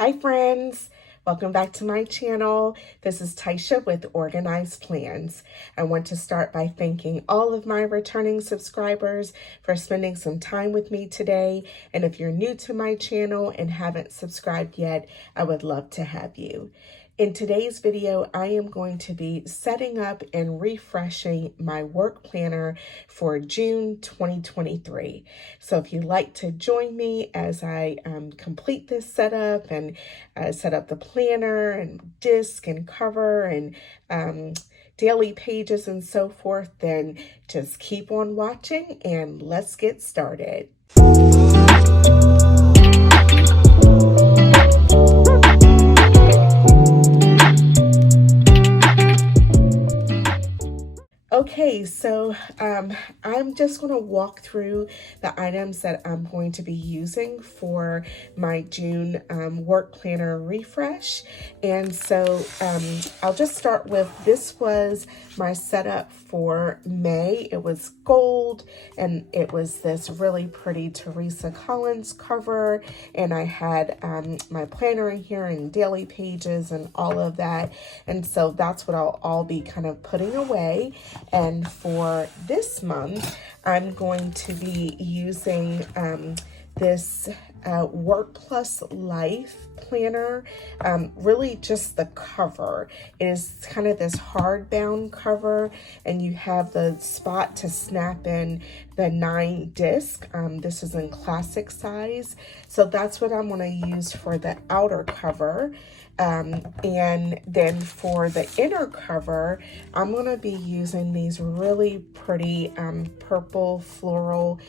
Hi friends, welcome back to my channel. This is Taisha with Organized Plans. I want to start by thanking all of my returning subscribers for spending some time with me today. And if you're new to my channel and haven't subscribed yet, I would love to have you. In today's video, I am going to be setting up and refreshing my work planner for June 2023. So if you'd like to join me as I complete this setup and set up the planner and disc and cover and daily pages and so forth, then just keep on watching and let's get started. Okay, so I'm just going to walk through the items that I'm going to be using for my June work planner refresh. And so I'll just start with, this was my setup for May. It was gold and it was this really pretty Teresa Collins cover. And I had my planner in here and daily pages and all of that. And so that's what I'll be kind of putting away. And for this month, I'm going to be using this Work Plus Life planner, really just the cover. It is kind of this hardbound cover, and you have the spot to snap in the 9 disc. This is in classic size, so that's what I'm going to use for the outer cover. And then for the inner cover, I'm going to be using these really pretty purple floral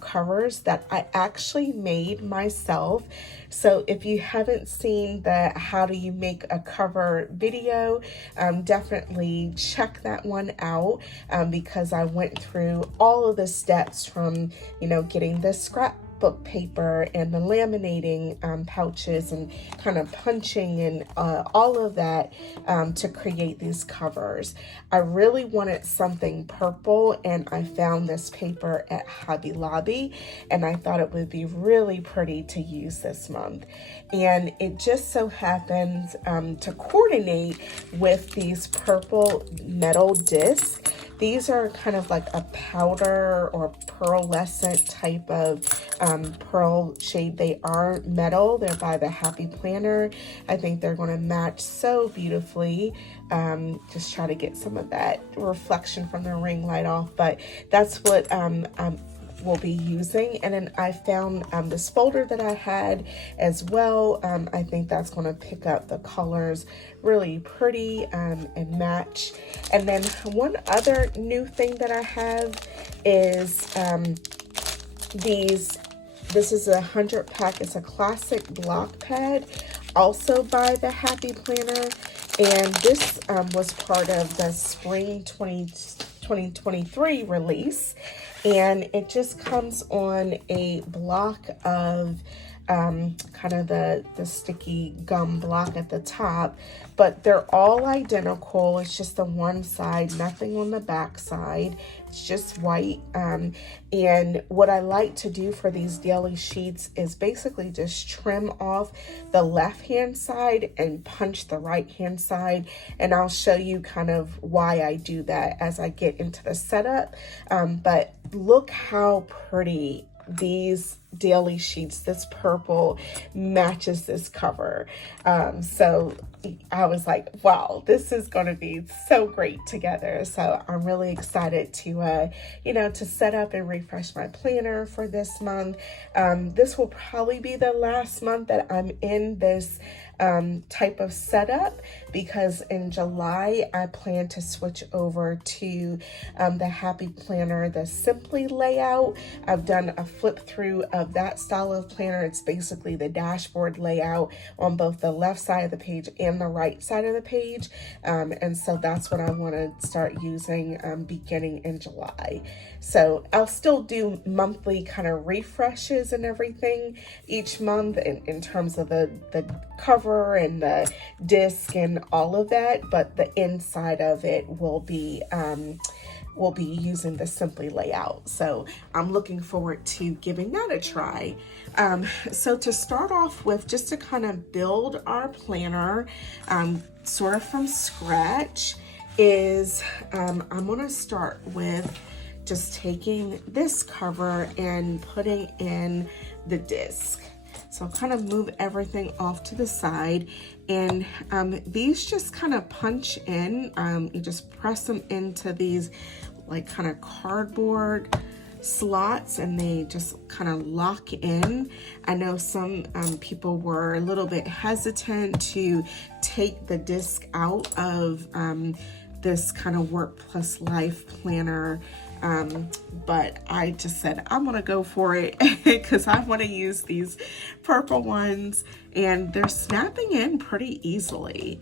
covers that I actually made myself. So if you haven't seen the how do you make a cover video, definitely check that one out, because I went through all of the steps from, getting the scrapbook paper and the laminating pouches and kind of punching and all of that to create these covers. I really wanted something purple, and I found this paper at Hobby Lobby, and I thought it would be really pretty to use this month. And it just so happens to coordinate with these purple metal discs. These are kind of like a powder or pearlescent type of pearl shade. They are metal. They're by the Happy Planner. I think they're going to match so beautifully. Just try to get some of that reflection from the ring light off, but that's what we'll be using. And then I found this folder that I had as well. I think that's going to pick up the colors really pretty and match. And then one other new thing that I have is this is a 100 pack. It's a classic block pad, also by the Happy Planner. And this was part of the spring 2023 release. And it just comes on a block of kind of the sticky gum block at the top, but they're all identical. It's just the one side, nothing on the back side. It's just white. And what I like to do for these daily sheets is basically just trim off the left hand side and punch the right hand side. And I'll show you kind of why I do that as I get into the setup. But look how pretty these daily sheets, this purple matches this cover. So I was like, wow, this is going to be so great together. So I'm really excited to, to set up and refresh my planner for this month. This will probably be the last month that I'm in this type of setup, because in July I plan to switch over to the Happy Planner, the Simply layout. I've done a flip through of that style of planner. It's basically the dashboard layout on both the left side of the page and the right side of the page, and so that's what I want to start using beginning in July. So I'll still do monthly kind of refreshes and everything each month in terms of the cover and the disc and all of that, but the inside of it will be will be using the Simply layout. So I'm looking forward to giving that a try. So to start off with, just to kind of build our planner sort of from scratch, is I'm gonna start with just taking this cover and putting in the disc. So I'll kind of move everything off to the side, and these just kind of punch in. You just press them into these like kind of cardboard slots, and they just kind of lock in. I know some people were a little bit hesitant to take the disc out of this kind of Work Plus Life planner, but I just said I'm gonna go for it because I want to use these purple ones, and they're snapping in pretty easily.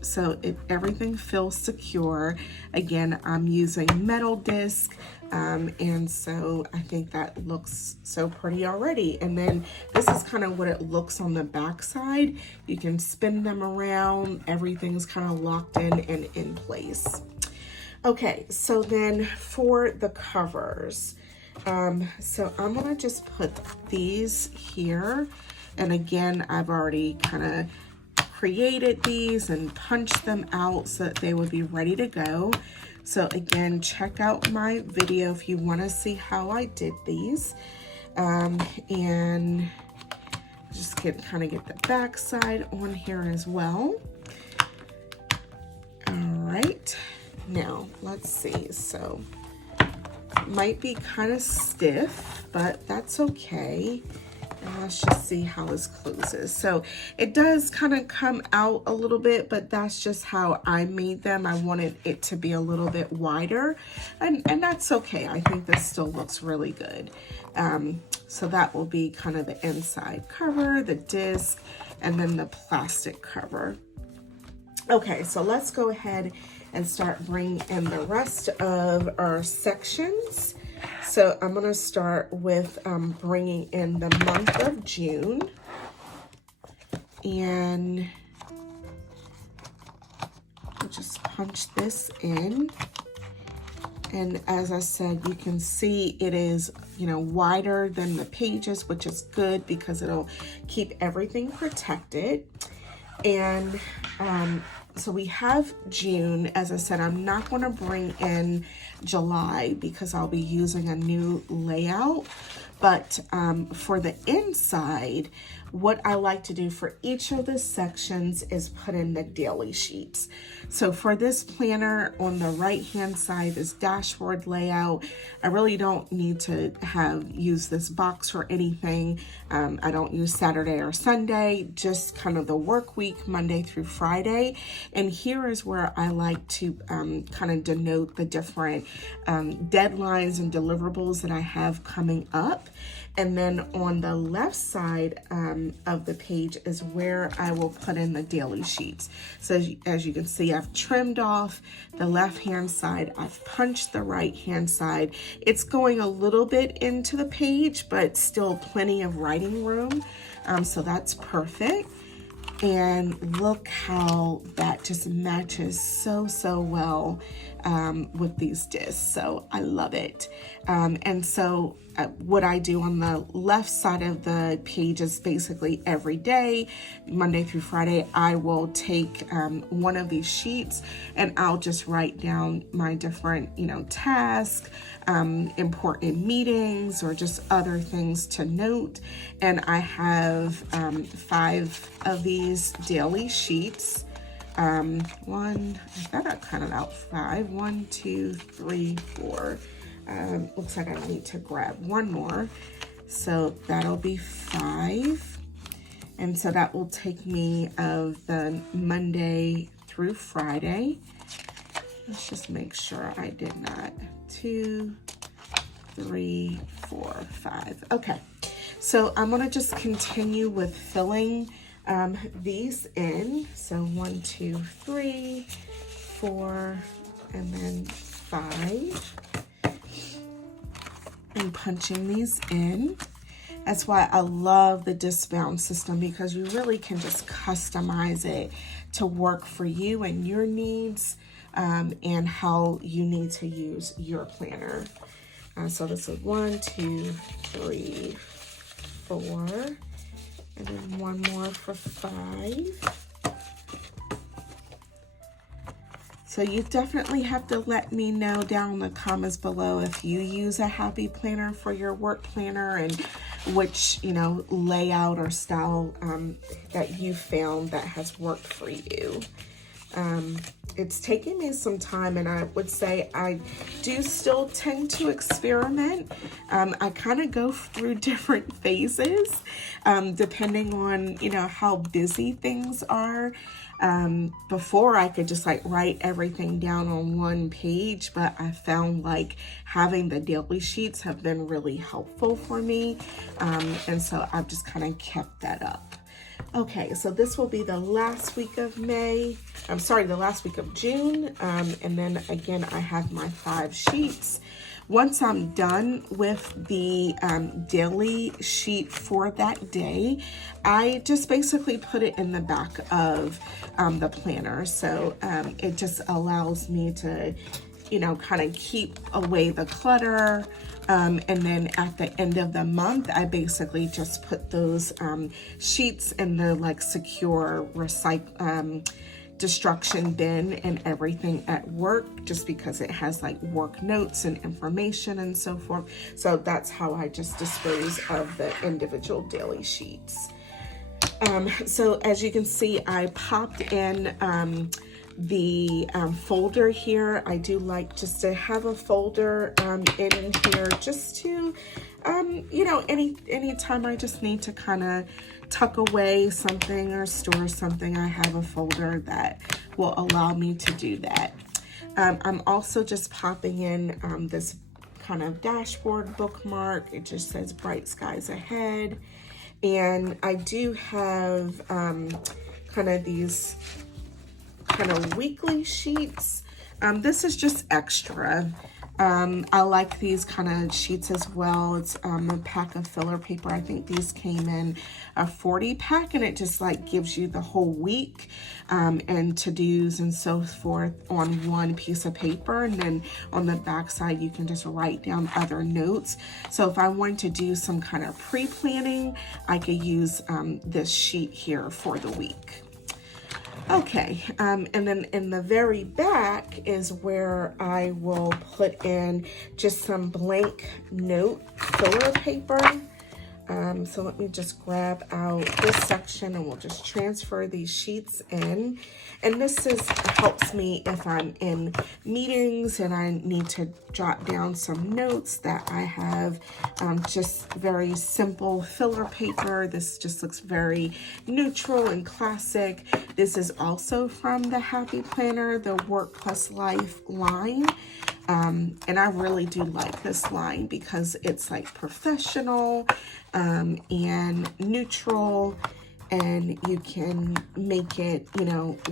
So everything feels secure. Again, I'm using metal disc, and so I think that looks so pretty already. And then this is kind of what it looks on the back side. You can spin them around. Everything's kind of locked in and in place. Okay, so then for the covers, so I'm gonna just put these here. And again, I've already kind of created these and punched them out so that they would be ready to go. So again, check out my video if you wanna see how I did these. And just kind of get the back side on here as well. All right. Now, let's see, so it might be kind of stiff, but that's okay. And let's just see how this closes. So it does kind of come out a little bit, but that's just how I made them. I wanted it to be a little bit wider, and that's okay. I think this still looks really good. So that will be kind of the inside cover, the disc, and then the plastic cover. Okay, so let's go ahead and start bringing in the rest of our sections. So I'm gonna start with bringing in the month of June. And I'll just punch this in. And as I said, you can see it is, wider than the pages, which is good because it'll keep everything protected. And so we have June. As I said, I'm not going to bring in July because I'll be using a new layout. But for the inside, what I like to do for each of the sections is put in the daily sheets. So for this planner, on the right-hand side, this dashboard layout, I really don't need to use this box or anything. I don't use Saturday or Sunday, just kind of the work week, Monday through Friday. And here is where I like to kind of denote the different deadlines and deliverables that I have coming up. And then on the left side of the page is where I will put in the daily sheets. So as you can see, I've trimmed off the left-hand side. I've punched the right-hand side. It's going a little bit into the page, but still plenty of writing room. So that's perfect. And look how that just matches so well with these discs. So I love it. And so what I do on the left side of the page is basically every day, Monday through Friday, I will take one of these sheets and I'll just write down my different, tasks, important meetings, or just other things to note. And I have 5 of these daily sheets. I thought I counted out 5. 1, 2, 3, 4. Looks like I need to grab one more. So that'll be 5. And so that will take me of the Monday through Friday. Let's just make sure I did not. 2, 3, 4, 5. Okay. So I'm going to just continue with filling these in. So 1, 2, 3, 4, and then 5. And punching these in. That's why I love the disc bound system, because you really can just customize it to work for you and your needs. and how you need to use your planner. So this is 1, 2, 3, 4, and then one more for 5. So you definitely have to let me know down in the comments below if you use a happy planner for your work planner, and which, layout or style that you found that has worked for you. It's taken me some time, and I would say I do still tend to experiment. I kind of go through different phases depending on, how busy things are. Before I could just write everything down on one page, but I found having the daily sheets have been really helpful for me. And so I've just kind of kept that up. Okay, so this will be the last week of May. I'm sorry, the last week of June. And then again, I have my 5 sheets. Once I'm done with the daily sheet for that day, I just basically put it in the back of the planner. So it just allows me to, kind of keep away the clutter. And then at the end of the month, I basically just put those sheets in the secure destruction bin and everything at work, just because it has work notes and information and so forth. So that's how I just dispose of the individual daily sheets. So as you can see, I popped in the folder here. I do like just to have a folder in here, just to anytime I just need to kind of tuck away something or store something, I have a folder that will allow me to do that. I'm also just popping in this kind of dashboard bookmark. It just says bright skies ahead, and I do have kind of these kind of weekly sheets. This is just extra. I like these kind of sheets as well. It's a pack of filler paper. I think these came in a 40 pack, and it just gives you the whole week and to-dos and so forth on one piece of paper. And then on the back side, you can just write down other notes. So if I want to do some kind of pre-planning, I could use this sheet here for the week. Okay, and then in the very back is where I will put in just some blank note filler paper. So let me just grab out this section, and we'll just transfer these sheets in. And this helps me if I'm in meetings and I need to jot down some notes that I have. Just very simple filler paper. This just looks very neutral and classic. This is also from the Happy Planner, the Work Plus Life line. And I really do like this line because it's professional and neutral, and you can make it,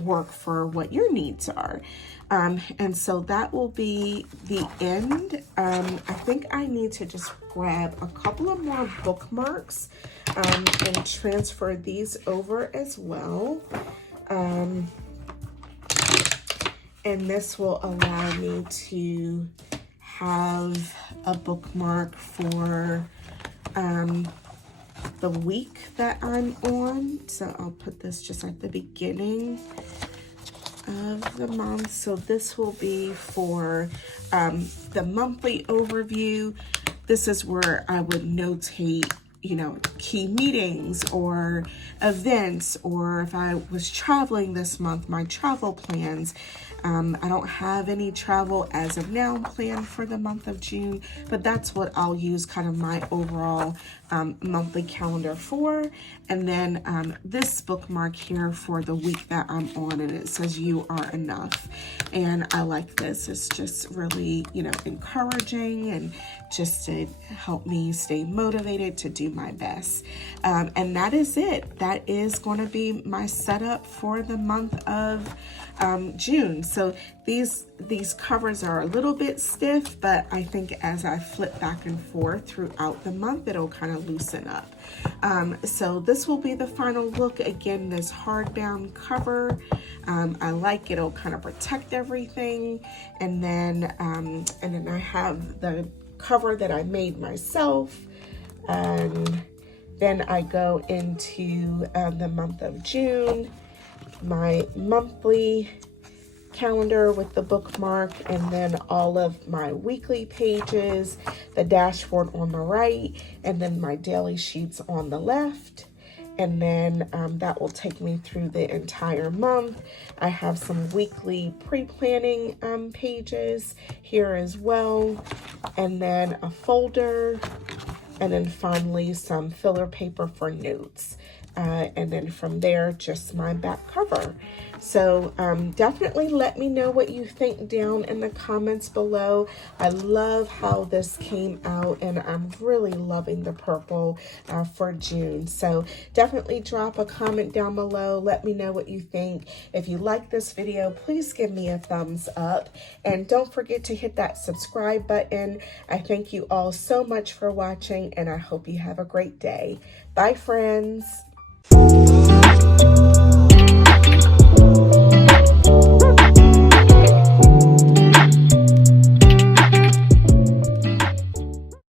work for what your needs are. And so that will be the end. I think I need to just grab a couple of more bookmarks and transfer these over as well. And this will allow me to have a bookmark for the week that I'm on. So I'll put this just at the beginning of the month. So this will be for the monthly overview. This is where I would notate, key meetings or events, or if I was traveling this month, my travel plans. I don't have any travel as of now planned for the month of June, but that's what I'll use kind of my overall monthly calendar for. And then this bookmark here for the week that I'm on, and it says "You Are Enough." And I like this. It's just really, encouraging and just to help me stay motivated to do my best. And that is it. That is going to be my setup for the month of June. So these covers are a little bit stiff, but I think as I flip back and forth throughout the month, it'll kind of loosen up. So this will be the final look. Again, this hardbound cover. I like it. It'll kind of protect everything. And then I have the cover that I made myself. And then I go into the month of June, my monthly calendar with the bookmark, and then all of my weekly pages, the dashboard on the right, and then my daily sheets on the left. And then that will take me through the entire month. I have some weekly pre-planning pages here as well, and then a folder, and then finally some filler paper for notes. And then from there, just my back cover. So definitely let me know what you think down in the comments below. I love how this came out, and I'm really loving the purple for June. So definitely drop a comment down below. Let me know what you think. If you like this video, please give me a thumbs up. And don't forget to hit that subscribe button. I thank you all so much for watching, and I hope you have a great day. Bye, friends.